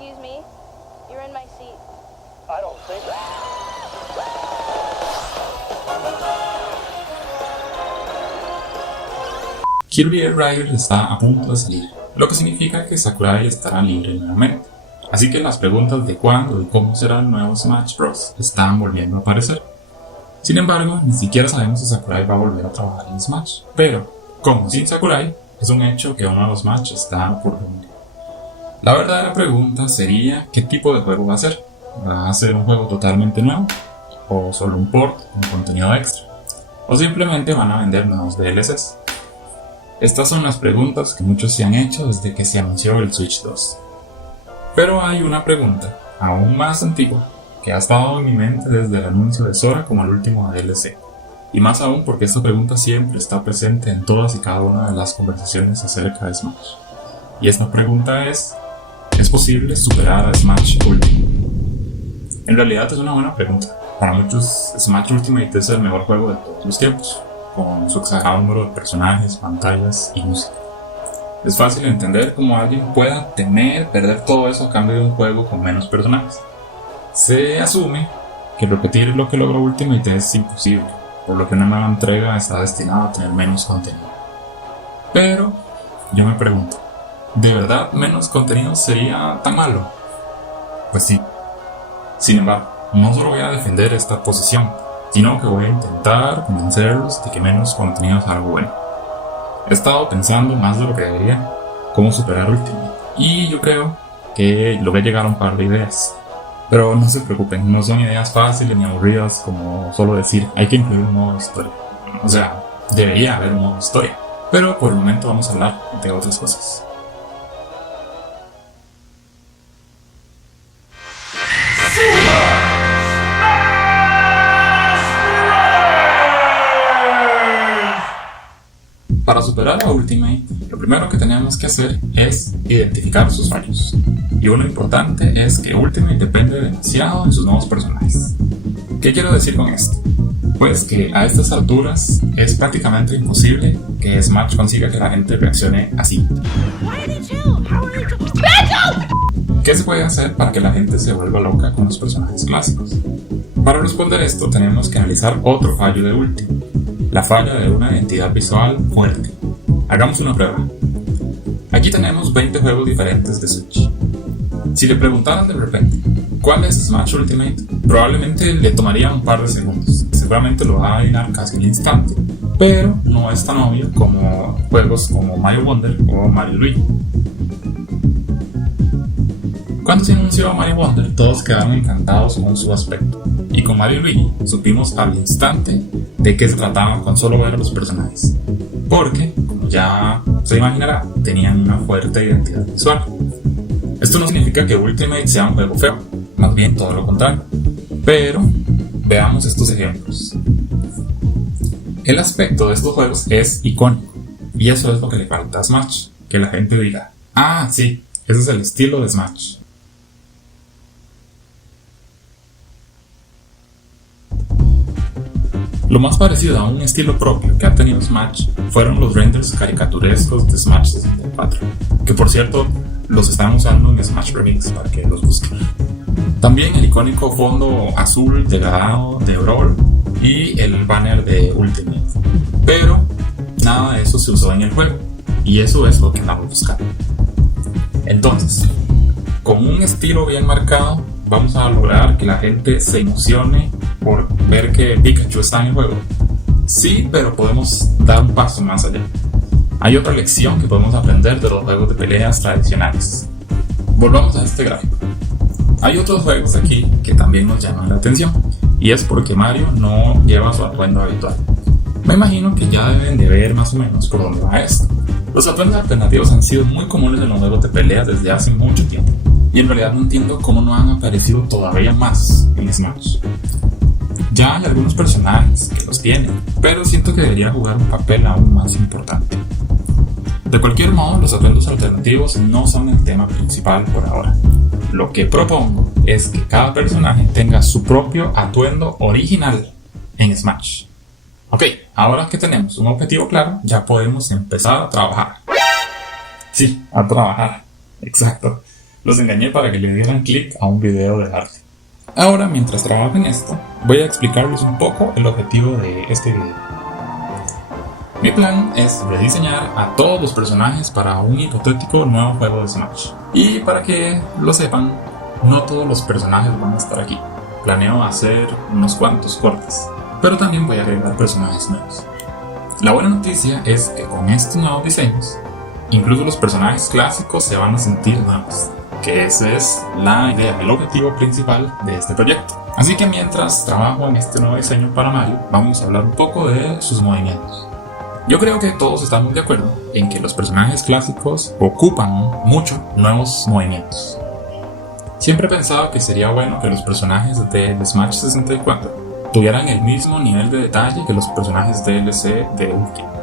Excuse me, you're in my seat. I don't think. Kirby Air Ride está a punto de salir, lo que significa que Sakurai estará libre nuevamente. Así que las preguntas de cuándo y cómo será el nuevo Smash Bros. Están volviendo a aparecer. Sin embargo, ni siquiera sabemos si Sakurai va a volver a trabajar en Smash. Pero, como sin Sakurai, es un hecho que un nuevo Smash está por venir. La verdadera pregunta sería ¿qué tipo de juego va a ser? ¿Va a ser un juego totalmente nuevo? ¿O solo un port con contenido extra? ¿O simplemente van a vender nuevos DLCs? Estas son las preguntas que muchos se han hecho desde que se anunció el Switch 2. Pero hay una pregunta, aún más antigua, que ha estado en mi mente desde el anuncio de Sora como el último DLC. Y más aún porque esta pregunta siempre está presente en todas y cada una de las conversaciones acerca de Smash. Y esta pregunta ¿es posible superar a Smash Ultimate? En realidad es una buena pregunta. Para muchos, Smash Ultimate es el mejor juego de todos los tiempos, con su exagerado número de personajes, pantallas y música. Es fácil entender cómo alguien pueda temer perder todo eso a cambio de un juego con menos personajes. Se asume que repetir lo que logró Ultimate es imposible, por lo que una nueva entrega está destinada a tener menos contenido. Pero yo me pregunto, ¿de verdad menos contenido sería tan malo? Pues sí. Sin embargo, no solo voy a defender esta posición, sino que voy a intentar convencerlos de que menos contenido es algo bueno. He estado pensando más de lo que debería cómo superar Ultimate, y yo creo que logré llegar a un par de ideas. Pero no se preocupen, no son ideas fáciles ni aburridas como solo decir hay que incluir un modo historia. O sea, debería haber un modo historia, pero por el momento vamos a hablar de otras cosas. Para superar a Ultimate, lo primero que tenemos que hacer es identificar sus fallos. Y uno importante es que Ultimate depende demasiado de sus nuevos personajes. ¿Qué quiero decir con esto? Pues que a estas alturas es prácticamente imposible que Smash consiga que la gente reaccione así. ¿Qué se puede hacer para que la gente se vuelva loca con los personajes clásicos? Para responder esto tenemos que analizar otro fallo de Ultimate. La falla de una identidad visual fuerte. Hagamos una prueba. Aquí tenemos 20 juegos diferentes de Switch. Si le preguntaran de repente ¿cuál es Smash Ultimate? Probablemente le tomaría un par de segundos. Seguramente lo va a adivinar casi al instante. Pero no es tan obvio como juegos como Mario Wonder o Mario Luigi. Cuando se anunció Mario Wonder, todos quedaron encantados con su aspecto. Y con Mario Luigi supimos al instante de qué se trataba con solo ver a los personajes. Porque, como ya se imaginará, tenían una fuerte identidad visual. Esto no significa que Ultimate sea un juego feo, más bien todo lo contrario. Pero, veamos estos ejemplos. El aspecto de estos juegos es icónico. Y eso es lo que le falta a Smash. Que la gente diga, ah, sí, ese es el estilo de Smash. Lo más parecido a un estilo propio que ha tenido Smash fueron los renders caricaturescos de Smash 64, que por cierto los están usando en Smash Remix para que los busquen. También el icónico fondo azul degradado de Brawl y el banner de Ultimate. Pero nada de eso se usó en el juego, y eso es lo que andamos buscando. Entonces, con un estilo bien marcado, vamos a lograr que la gente se emocione por ver que Pikachu está en el juego. Sí, pero podemos dar un paso más allá. Hay otra lección que podemos aprender de los juegos de peleas tradicionales. Volvamos a este gráfico. Hay otros juegos aquí que también nos llaman la atención, y es porque Mario no lleva su atuendo habitual. Me imagino que ya deben de ver más o menos por dónde va esto. Los atuendos alternativos han sido muy comunes en los juegos de peleas desde hace mucho tiempo, y en realidad no entiendo cómo no han aparecido todavía más en Smash. Ya hay algunos personajes que los tienen, pero siento que debería jugar un papel aún más importante. De cualquier modo, los atuendos alternativos no son el tema principal por ahora. Lo que propongo es que cada personaje tenga su propio atuendo original en Smash. Ok, ahora que tenemos un objetivo claro, ya podemos empezar a trabajar. Sí, a trabajar, exacto. Los engañé para que le dieran clic a un video de arte. Ahora, mientras trabajo en esto, voy a explicarles un poco el objetivo de este video. Mi plan es rediseñar a todos los personajes para un hipotético nuevo juego de Smash. Y para que lo sepan, no todos los personajes van a estar aquí. Planeo hacer unos cuantos cortes, pero también voy a agregar personajes nuevos. La buena noticia es que con estos nuevos diseños, incluso los personajes clásicos se van a sentir nuevos, que esa es la idea, el objetivo principal de este proyecto. Así que mientras trabajo en este nuevo diseño para Mario, vamos a hablar un poco de sus movimientos. Yo creo que todos estamos de acuerdo en que los personajes clásicos ocupan mucho nuevos movimientos. Siempre he pensado que sería bueno que los personajes del Smash 64 tuvieran el mismo nivel de detalle que los personajes DLC de Ultimate.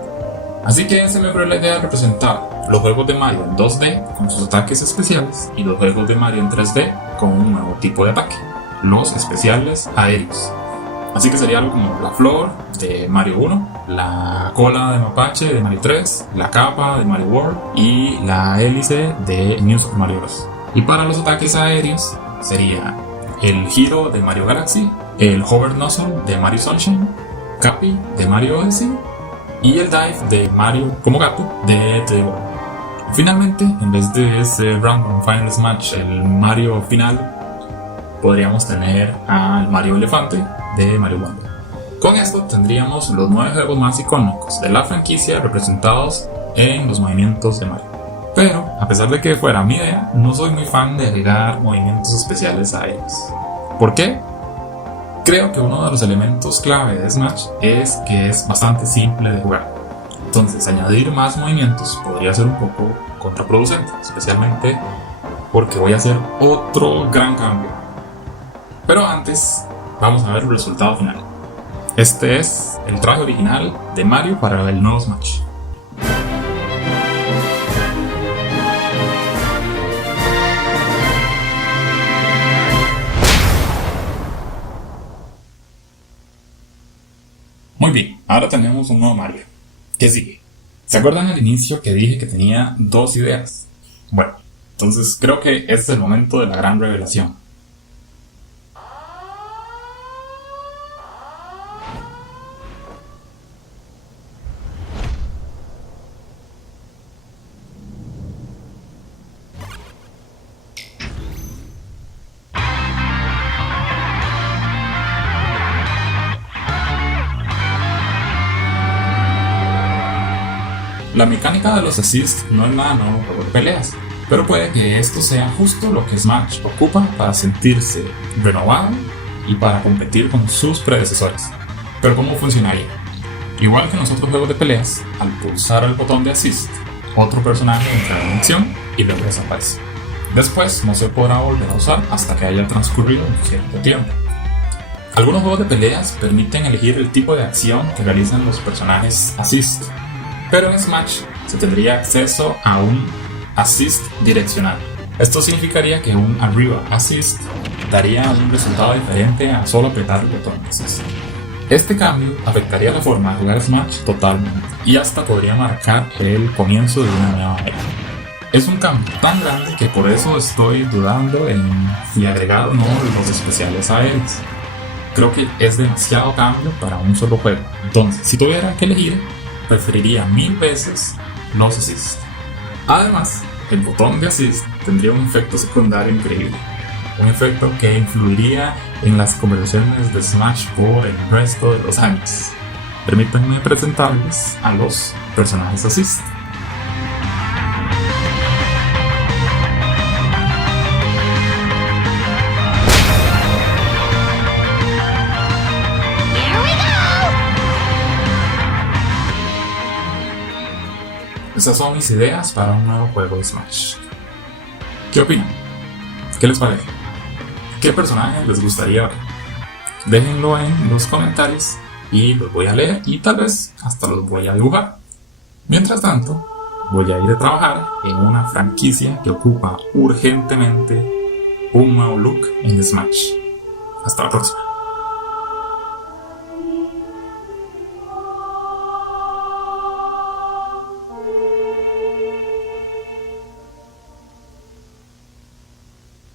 Así que se me ocurrió la idea de representar los juegos de Mario en 2D con sus ataques especiales y los juegos de Mario en 3D con un nuevo tipo de ataque, los especiales aéreos. Así que sería algo como la flor de Mario 1, la cola de mapache de Mario 3, la capa de Mario World y la hélice de New Super Mario Bros. Y para los ataques aéreos sería el giro de Mario Galaxy, el hover nozzle de Mario Sunshine, Cappy de Mario Odyssey y el dive de Mario como gato de 3D World. Finalmente, en vez de ese random final smash, el Mario final, podríamos tener al Mario elefante de Mario Wonder. Con esto tendríamos los 9 juegos más icónicos de la franquicia representados en los movimientos de Mario. Pero, a pesar de que fuera mi idea, no soy muy fan de agregar movimientos especiales a ellos. ¿Por qué? Creo que uno de los elementos clave de Smash es que es bastante simple de jugar. Entonces, añadir más movimientos podría ser un poco contraproducente, especialmente porque voy a hacer otro gran cambio. Pero antes, vamos a ver el resultado final. Este es el traje original de Mario para el nuevo Smash. Muy bien, ahora tenemos un nuevo Mario. ¿Qué sigue? ¿Se acuerdan al inicio que dije que tenía 2 ideas? Bueno, entonces creo que este es el momento de la gran revelación. La mecánica de los assists no es nada nuevo para jugar peleas, pero puede que esto sea justo lo que Smash ocupa para sentirse renovado y para competir con sus predecesores. Pero ¿cómo funcionaría? Igual que en los otros juegos de peleas, al pulsar el botón de assist, otro personaje entra en acción y luego desaparece. Después no se podrá volver a usar hasta que haya transcurrido un cierto tiempo. Algunos juegos de peleas permiten elegir el tipo de acción que realizan los personajes assist, pero en Smash se tendría acceso a un assist direccional. Esto significaría que un arriba assist daría un resultado diferente a solo apretar el botón de assist. Este cambio afectaría la forma de jugar Smash totalmente y hasta podría marcar el comienzo de una nueva era. Es un cambio tan grande que por eso estoy dudando en si agregar o no los especiales aéreos. Creo que es demasiado cambio para un solo juego. Entonces, si tuviera que elegir, preferiría 1000 veces los assists. Además, el botón de assist tendría un efecto secundario increíble, un efecto que influiría en las conversaciones de Smash por el resto de los años. Permítanme presentarles a los personajes assist. Esas son mis ideas para un nuevo juego de Smash. ¿Qué opinan? ¿Qué les parece? ¿Qué personaje les gustaría ver? Déjenlo en los comentarios y los voy a leer y tal vez hasta los voy a dibujar. Mientras tanto, voy a ir a trabajar en una franquicia que ocupa urgentemente un nuevo look en Smash. Hasta la próxima.